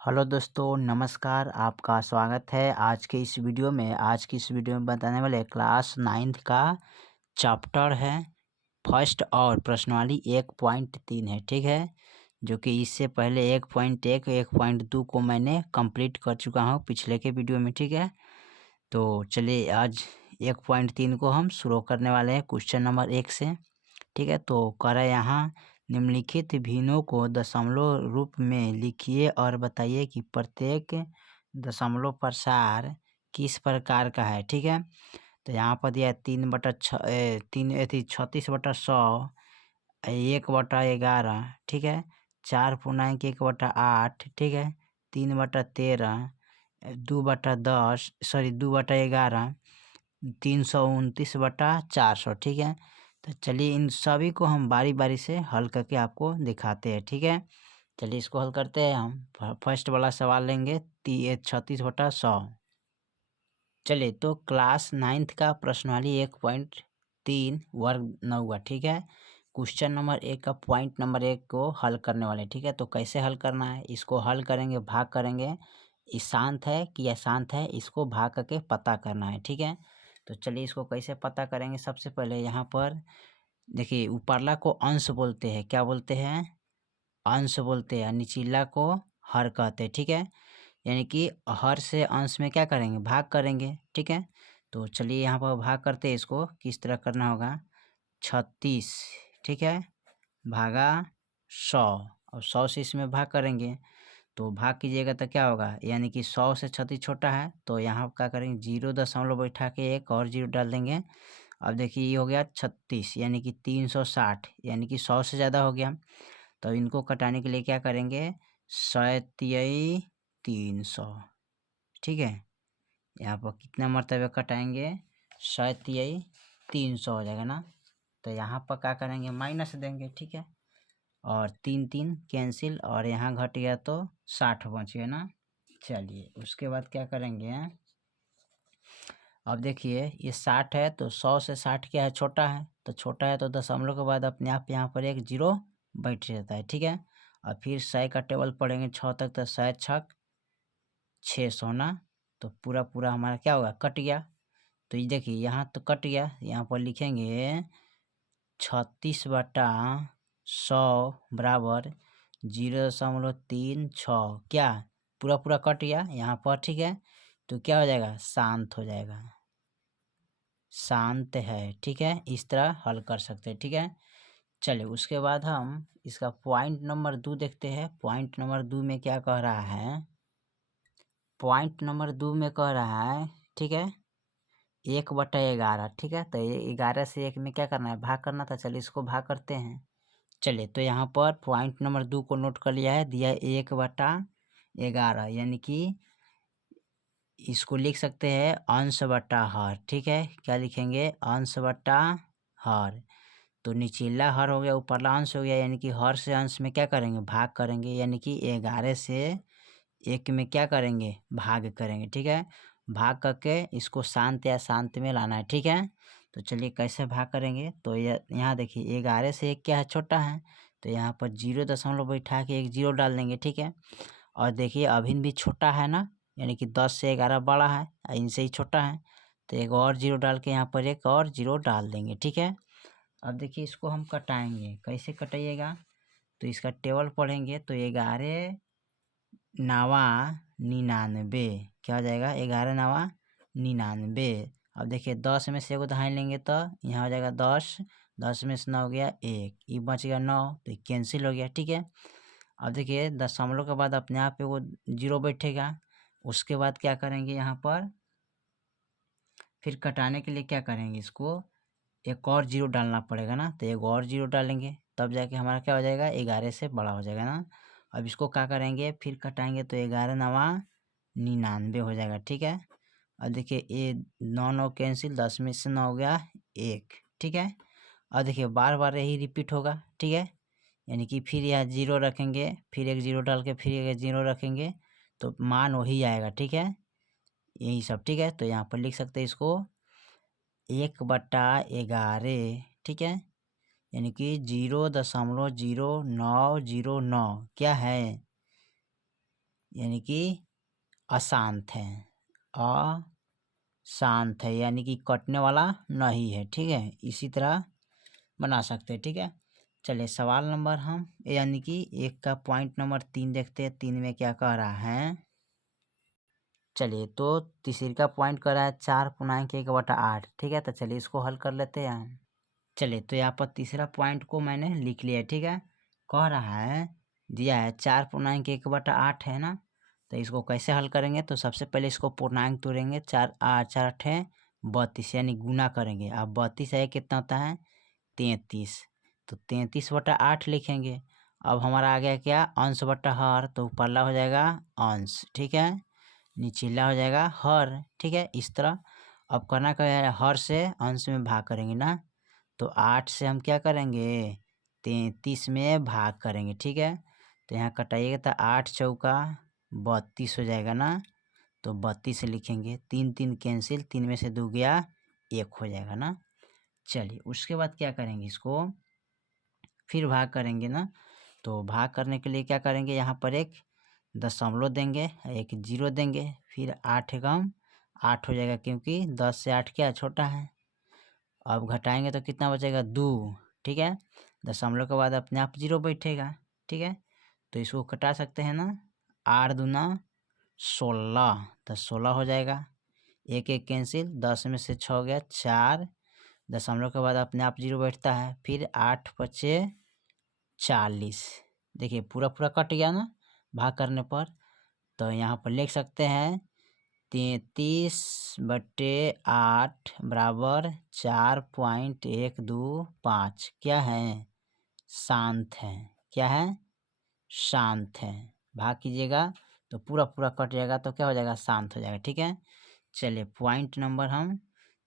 Hello दोस्तों, नमस्कार। आपका स्वागत है आज की इस वीडियो में बताने वाले क्लास 9th का चैप्टर है फर्स्ट और प्रश्नावली 1.3 है। ठीक है, जो कि इससे पहले 1.1 1.2 को मैंने कंप्लीट कर चुका हूँ पिछले के वीडियो में। ठीक है, तो चलिए आज 1.3 को हम शुरू करने वाले हैं क्वेश्चन नंबर 1 से। ठीक है, तो करें यहाँ निम्नलिखित भिन्नों को दशमलव रूप में लिखिए और बताइए कि प्रत्येक दशमलव प्रसार किस प्रकार का है। ठीक है, तो यहाँ पर दिया 36/100, 1/11। ठीक है, 4.1/8। ठीक है, 3/13, 2/10, सॉरी 2/11, 329/400। ठीक है, तो चलिए इन सभी को हम बारी बारी से हल करके आपको दिखाते हैं। ठीक है, चलिए इसको हल करते हैं। हम फर्स्ट वाला सवाल लेंगे 36/100। चलिए, तो क्लास 9th का प्रश्नावली 1.3 वर्ग 9 हुआ। ठीक है, क्वेश्चन नंबर 1 का पॉइंट नंबर 1 को हल करने वाले। ठीक है, तो कैसे हल करना है, इसको हल करेंगे, भाग करेंगे। ये शांत है कि अशांत है, इसको भाग करके पता करना है। ठीक है, तो चलिए इसको कैसे पता करेंगे। सबसे पहले यहाँ पर देखिए, ऊपरला को अंश बोलते हैं। क्या बोलते हैं? अंश बोलते हैं। निचला को हर कहते हैं। ठीक है, यानी कि हर से अंश में क्या करेंगे, भाग करेंगे। ठीक है, तो चलिए यहाँ पर भाग करते हैं। इसको किस तरह करना होगा, 36, ठीक है, भागा 100, और 100 से इसमें भाग करेंगे तो भाग कीजिएगा तो क्या होगा, यानी कि 100 से 36 छोटा है, तो यहाँ क्या करेंगे, 0 दशमलव बैठा के एक और 0 डाल देंगे। अब देखिए ये हो गया 36, यानी कि 360, यानी कि 100 से ज़्यादा हो गया। तो इनको कटाने के लिए क्या करेंगे, 37 300। ठीक है, यहाँ पर कितना मरतबे कटाएंगे, 37 300 हो जाएगा ना। तो यहाँ पर क्या करेंगे, माइनस देंगे। ठीक है, और 3 3 कैंसिल, और यहाँ घट गया तो 60 बच गया ना। चलिए उसके बाद क्या करेंगे, अब देखिए ये 60 है, तो 100 से 60 क्या है, छोटा है। तो छोटा है तो दशमलव के बाद अपने आप यहाँ पर एक 0 बैठ जाता है। ठीक है, और फिर 100 का टेबल पढ़ेंगे 6 तक, तो 100 छक 600 ना। तो पूरा पूरा हमारा क्या होगा, कट गया। तो ये देखिए यहाँ तो कट गया, यहाँ पर लिखेंगे 36/100 बराबर 0.36, क्या पूरा पूरा कट गया यहाँ पर। ठीक है, तो क्या हो जाएगा, शांत हो जाएगा, शांत है। ठीक है, इस तरह हल कर सकते हैं। ठीक है, चलिए उसके बाद हम इसका पॉइंट नंबर 2 देखते हैं। पॉइंट नंबर 2 में क्या कह रहा है, पॉइंट नंबर 2 में कह रहा है, ठीक है, 1/11। ठीक है, तो ये 11 से 1 में क्या करना है, भाग करना था। चलिए इसको भाग करते हैं। चलिए, तो यहाँ पर पॉइंट नंबर 2 को नोट कर लिया है, दिया 1/11, यानी कि इसको लिख सकते हैं अंश बटा हर। ठीक है, क्या लिखेंगे, अंश बटा हर। तो निचला हर हो गया, ऊपरला अंश हो गया, यानी कि हर से अंश में क्या करेंगे, भाग करेंगे, यानी कि 11 से 1 में क्या करेंगे, भाग करेंगे। ठीक है, भाग करके इसको शांत या शांत में लाना है। ठीक है, तो चलिए कैसे भाग करेंगे, तो यहाँ देखिए 11 से 1 क्या है, छोटा है। तो यहाँ पर 0 दशमलव बैठा के एक 0 डाल देंगे। ठीक है, और देखिए अभी भी छोटा है ना, यानी कि 10 से 11 बड़ा है, इनसे ही छोटा है। तो एक और 0 डाल के यहाँ पर एक और 0 डाल देंगे। ठीक है, अब देखिए इसको हम कटाएंगे, कैसे कटाइएगा, तो इसका टेबल पढ़ेंगे तो 11 नावा 99, क्या हो जाएगा, 11 नावा 99। अब देखिए 10 में से एगो दहाई लेंगे तो यहाँ हो जाएगा 10, 10 में से 9 हो गया 1, ये बच गया 9, तो कैंसिल हो गया। ठीक है, अब देखिए दशमलव के बाद अपने आप एगो 0 बैठेगा। उसके बाद क्या करेंगे, यहाँ पर फिर कटाने के लिए क्या करेंगे, इसको एक और 0 डालना पड़ेगा ना। तो एक और 0 डालेंगे, तब जाके हमारा क्या हो जाएगा, 11 से बड़ा हो जाएगा ना। अब इसको क्या करेंगे, फिर कटाएंगे तो 11 नवा 99 हो जाएगा। ठीक है, और देखिए ये 9 9 कैंसिल, 10 में से 9 हो गया 1। ठीक है, और देखिए बार बार यही रिपीट होगा। ठीक है, यानी कि फिर यहाँ 0 रखेंगे, फिर एक 0 डाल के फिर एक 0 रखेंगे, तो मान वही आएगा। ठीक है, यही सब। ठीक है, तो यहाँ पर लिख सकते हैं इसको 1/11। ठीक है, यानी कि 0.0909 क्या है, यानी कि अशांत है, अशांत है यानी कि कटने वाला नहीं है। ठीक है, इसी तरह बना सकते हैं। ठीक है, चलिए सवाल नंबर हम यानी कि 1 का पॉइंट नंबर 3 देखते हैं। 3 में क्या कह रहा है, चलिए तो तीसरी का पॉइंट कर रहा है 4.1/8। ठीक है, तो चलिए इसको हल कर लेते हैं। चलिए तो यहाँ पर तीसरा पॉइंट को मैंने लिख लिया। ठीक है, कह रहा है दिया है 4.1/8 है ना, तो इसको कैसे हल करेंगे, तो सबसे पहले इसको पूर्णांक तोड़ेंगे। 4 32 यानी गुना करेंगे। अब 32 है कितना होता है 33, तो 33/8 लिखेंगे। अब हमारा आ गया क्या अंश बटा हर, तो ऊपरला हो जाएगा अंश, ठीक है, निचला हो जाएगा हर। ठीक है, इस तरह अब करना क्या है, हर से अंश में भाग करेंगे ना, तो 8 से हम क्या करेंगे 33 में भाग करेंगे। ठीक है, तो यहाँ कटाइएगा तो 8 चौका 32 हो जाएगा ना, तो 32 लिखेंगे। 3 3 कैंसिल, 3 में से 2 गया 1 हो जाएगा ना। चलिए उसके बाद क्या करेंगे, इसको फिर भाग करेंगे ना, तो भाग करने के लिए क्या करेंगे, यहाँ पर एक दशमलव देंगे, एक जीरो देंगे, फिर 8 एकम 8 हो जाएगा, क्योंकि 10 से 8 क्या छोटा है। अब घटाएंगे तो कितना बचेगा 2। ठीक है, दशमलव के बाद अपने आप जीरो बैठेगा। ठीक है, तो इसको कटा सकते हैं ना, 8 दूना 16, तो 16 हो जाएगा। एक एक कैंसिल, 10 में से 6 गया 4, दशमलव के बाद अपने आप जीरो बैठता है। फिर 8 पचे 40, देखिए पूरा पूरा कट गया ना भाग करने पर। तो यहाँ पर लिख सकते हैं 33/8 बराबर 4.125 क्या है शांत है। क्या है शांत है। भाग कीजिएगा तो पूरा पूरा कट जाएगा, तो क्या हो जाएगा शांत हो जाएगा। ठीक है, चलिए पॉइंट नंबर हम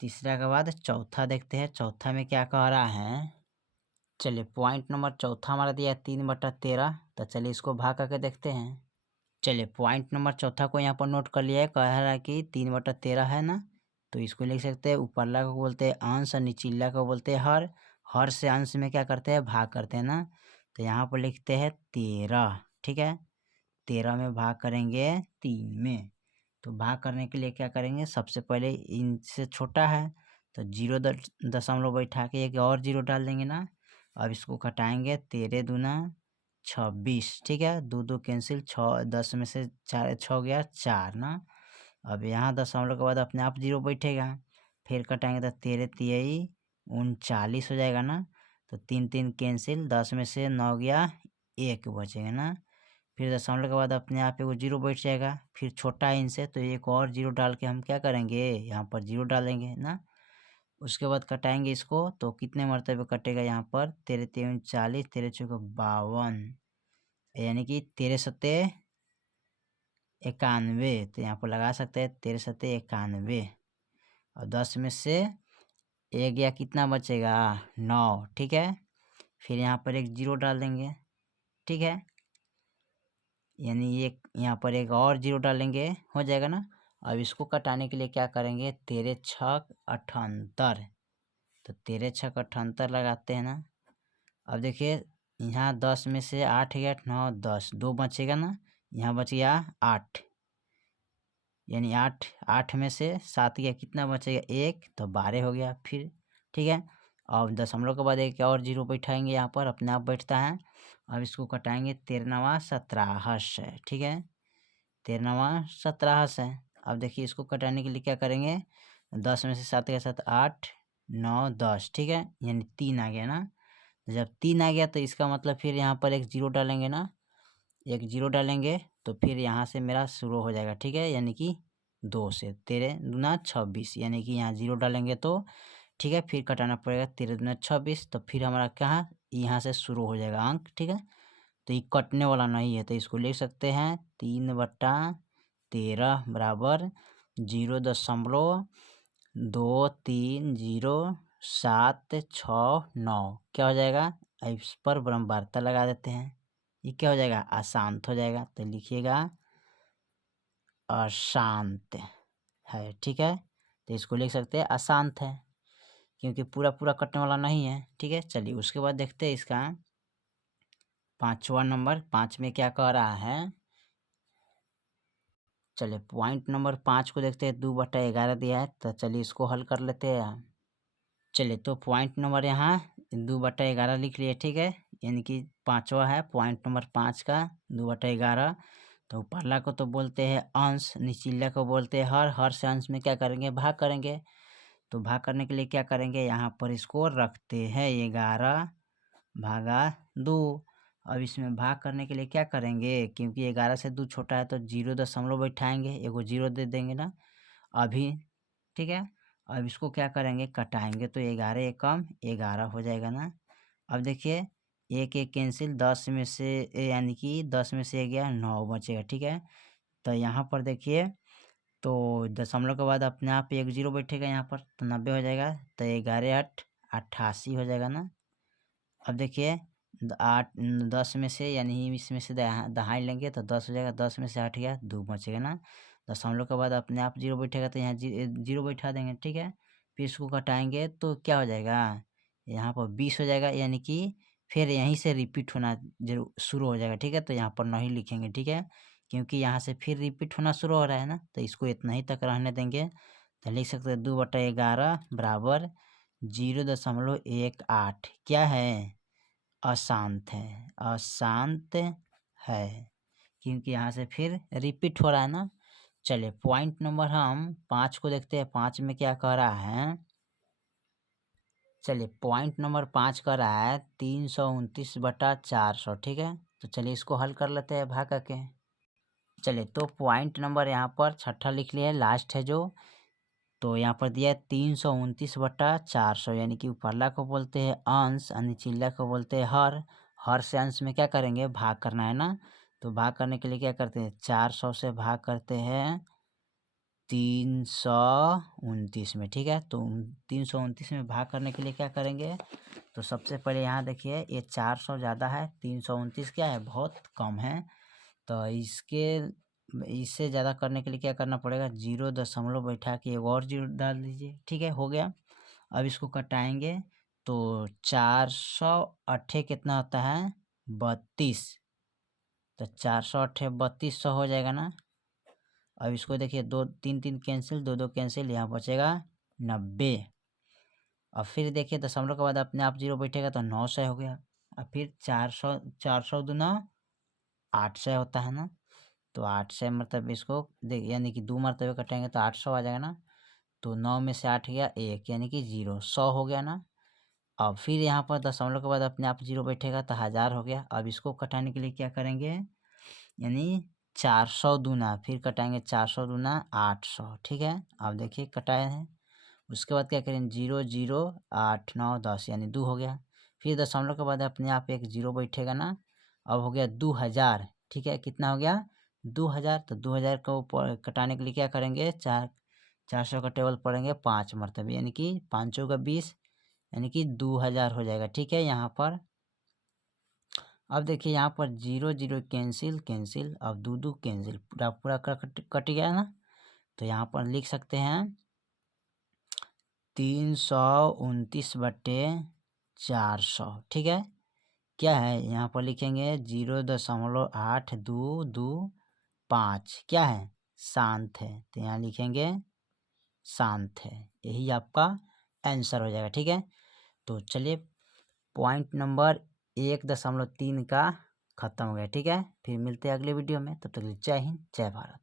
तीसरा के बाद चौथा देखते हैं। चौथा में क्या कह रहा है, चलिए पॉइंट नंबर चौथा हमारा दिया है 3/13, तो चलिए इसको भाग करके देखते हैं। चलिए पॉइंट नंबर चौथा को यहाँ पर नोट कर लिया है, कह रहा है कि 3/13 है ना, तो इसको लिख सकते हैं ऊपरला को बोलते हैं अंश और निचला को बोलते हैं हर। हर से अंश में क्या करते हैं भाग करते हैं ना, तो यहाँ पर लिखते हैं 13। ठीक है, 13 में भाग करेंगे 3 में, तो भाग करने के लिए क्या करेंगे, सबसे पहले इनसे छोटा है तो जीरो दशमलव बैठा के एक और जीरो डाल देंगे ना। अब इसको घटाएंगे, 13 दूना 26। ठीक है, 2 2 कैंसिल, 6 10 में से 4 6 गया 4 ना। अब यहाँ दशमलव के बाद अपने आप जीरो बैठेगा, फिर कटाएंगे तो 13 तिहई 39 हो जाएगा ना, तो 3 3 कैंसिल, 10 में से 9 गया 1 बचेगा ना। फिर दशमलव के बाद अपने आप एगो जीरो बैठ जाएगा, फिर छोटा है इनसे तो एक और जीरो डाल के हम क्या करेंगे यहाँ पर जीरो डालेंगे ना। उसके बाद कटाएंगे इसको तो कितने मरतबे कटेगा यहाँ पर, 13 3 40, 13 चौके 52, यानी कि 13 सत्ते 91, तो यहाँ पर लगा सकते हैं 13 सत्ते 91, और 10 में से एक गया कितना बचेगा 9। ठीक है, फिर यहाँ पर एक जीरो डाल देंगे। ठीक है, यानी एक यहाँ पर एक और जीरो डालेंगे, हो जाएगा ना। अब इसको कटाने के लिए क्या करेंगे, 13 छक 78, तो 13 छक 78 लगाते हैं ना। अब देखिए यहाँ 10 में से 8 गया 9 10, 2 बचेगा ना, यहाँ बच गया 8, यानी 8 8 में से 7 गया कितना बचेगा 1, तो 12 हो गया फिर। ठीक है, अब दशमलव के बाद एक और जीरो बैठाएंगे, यहाँ पर अपने आप बैठता है। अब इसको कटाएंगे, 13वां 17 है। ठीक है, 13वां 17 है। अब देखिए इसको कटाने के लिए क्या करेंगे, 10 में से 7 के साथ 8 9 10, ठीक है, यानी 3 आ गया ना। जब 3 आ गया तो इसका मतलब फिर यहाँ पर एक जीरो डालेंगे ना, एक जीरो डालेंगे तो फिर यहाँ से मेरा शुरू हो जाएगा। ठीक है, यानी कि 2 से 13 दूना 26, यानी कि यहाँ जीरो डालेंगे तो ठीक है, फिर कटाना पड़ेगा 13 दूना 26, तो फिर हमारा कहाँ यहाँ से शुरू हो जाएगा अंक। ठीक है, तो ये कटने वाला नहीं है, तो इसको लिख सकते हैं 3/13 बराबर 0.230769 क्या हो जाएगा। इस पर ब्रह्मवार्ता लगा देते हैं, ये क्या हो जाएगा अशांत हो जाएगा, तो लिखिएगा अशांत है। ठीक है, तो इसको लिख सकते हैं अशांत है, क्योंकि पूरा पूरा कटने वाला नहीं है। ठीक है, चलिए उसके बाद देखते हैं इसका 5वां नंबर। 5 में क्या कह रहा है, चलिए पॉइंट नंबर 5 को देखते हैं, 2/11 दिया है, तो चलिए इसको हल कर लेते हैं। चलिए तो पॉइंट नंबर यहाँ 2/11 लिख लिए, ठीक है, यानी कि पाँचवा है पॉइंट नंबर 5 का 2/11। तो पहला को तो बोलते हैं अंश, निचला को बोलते हैं हर। हर से अंश में क्या करेंगे, भाग करेंगे। तो भाग करने के लिए क्या करेंगे, यहाँ पर इसको रखते हैं 11/2। अब इसमें भाग करने के लिए क्या करेंगे, क्योंकि 11 से 2 छोटा है तो 0 बैठाएंगे, एगो 0 दे देंगे ना अभी, ठीक है। अब इसको क्या करेंगे, कटाएंगे, तो 11 एकम 11 हो जाएगा ना। अब देखिए एक एक कैंसिल, 10 में से यानी कि 10 में से गया 9 बचेगा, ठीक है। तो यहाँ पर देखिए, तो दशमलव के बाद अपने आप एक 0 बैठेगा यहाँ पर, तो 90 हो जाएगा। तो 11×8 88 हो जाएगा ना। अब देखिए 10 में से यानी इसमें से दहाई लेंगे तो 10 हो जाएगा, 10 में से 8 गया 2 बचेगा ना। दशमलव के बाद अपने आप 0 बैठेगा, तो यहाँ 0 बैठा देंगे, ठीक है। फिर इसको घटाएंगे तो क्या हो जाएगा, यहाँ पर 20 हो जाएगा, यानी कि फिर यहीं से रिपीट होना जरूर शुरू हो जाएगा, ठीक है। तो यहाँ पर नहीं लिखेंगे, ठीक है, क्योंकि यहाँ से फिर रिपीट होना शुरू हो रहा है ना, तो इसको इतना ही तक रहने देंगे। तो लिख सकते हैं 2/11 बराबर 0.18 क्या है, अशांत है, अशांत है, क्योंकि यहाँ से फिर रिपीट हो रहा है ना। चलिए पॉइंट नंबर हम 5 को देखते हैं, 5 में क्या कह रहा है। चलिए पॉइंट नंबर 5 कह रहा है 329/400, ठीक है। तो चलिए इसको हल कर लेते हैं भाग करके। चलिए तो पॉइंट नंबर यहाँ पर छठा लिख लिया है, लास्ट है जो। तो यहाँ पर दिया है 329/400, यानी कि ऊपरला को बोलते हैं अंश और निचला को बोलते हैं हर। हर से अंश में क्या करेंगे, भाग करना है ना। तो भाग करने के लिए क्या करते हैं, 400 से भाग करते हैं 329 में, ठीक है। तो 329 में भाग करने के लिए क्या करेंगे, तो सबसे पहले यहाँ देखिए ये 400 ज़्यादा है, 329 क्या है, बहुत कम है। तो इससे ज़्यादा करने के लिए क्या करना पड़ेगा, 0 दशमलव बैठा के एक और 0 डाल दीजिए, ठीक है, हो गया। अब इसको कटाएंगे तो 408 कितना होता है, 32। तो 408 3200 हो जाएगा ना। अब इसको देखिए 2 3 3 कैंसिल, 2 2 कैंसिल, यहाँ बचेगा 90। और फिर देखिए दशमलव के बाद अपने आप 0 बैठेगा तो 900 हो गया। और फिर 400 दूना 800 होता है ना। तो 800 मतलब इसको देख, यानी कि 2 मरतबे कटेंगे तो 800 आ जाएगा ना। तो 9 में से 8 गया 1, यानी कि 0, 100 हो गया ना। अब फिर यहाँ पर दशमलव के बाद अपने आप 0 बैठेगा तो 1000 हो गया। अब इसको कटाने के लिए क्या करेंगे, यानी 400 दूना, फिर कटाएंगे 400 दूना 800, ठीक है। अब देखिए कटाए हैं। उसके बाद क्या करेंगे, 0 0 8 9 10, यानी 2 हो गया। फिर दशमलव के बाद अपने आप एक 0 बैठेगा ना। अब हो गया 2000, ठीक है, कितना हो गया 2000। तो 2000 को कटाने के लिए क्या करेंगे, 400 का टेबल पढ़ेंगे 5 मरतबे, यानी कि 5 का 20, यानी कि 2000 हो जाएगा, ठीक है। यहाँ पर अब देखिए यहाँ पर 0 0 कैंसिल कैंसिल, अब 2 2 कैंसिल, पूरा पूरा कट गया ना। तो यहाँ पर लिख सकते हैं 329/400, ठीक है। क्या है यहाँ पर लिखेंगे 0.8225, क्या है, शांत है। तो यहाँ लिखेंगे शांत है, यही आपका आंसर हो जाएगा, ठीक है। तो चलिए पॉइंट नंबर 1.3 का खत्म हो गया, ठीक है। फिर मिलते हैं अगले वीडियो में, तब तक के लिए जय हिंद जय भारत।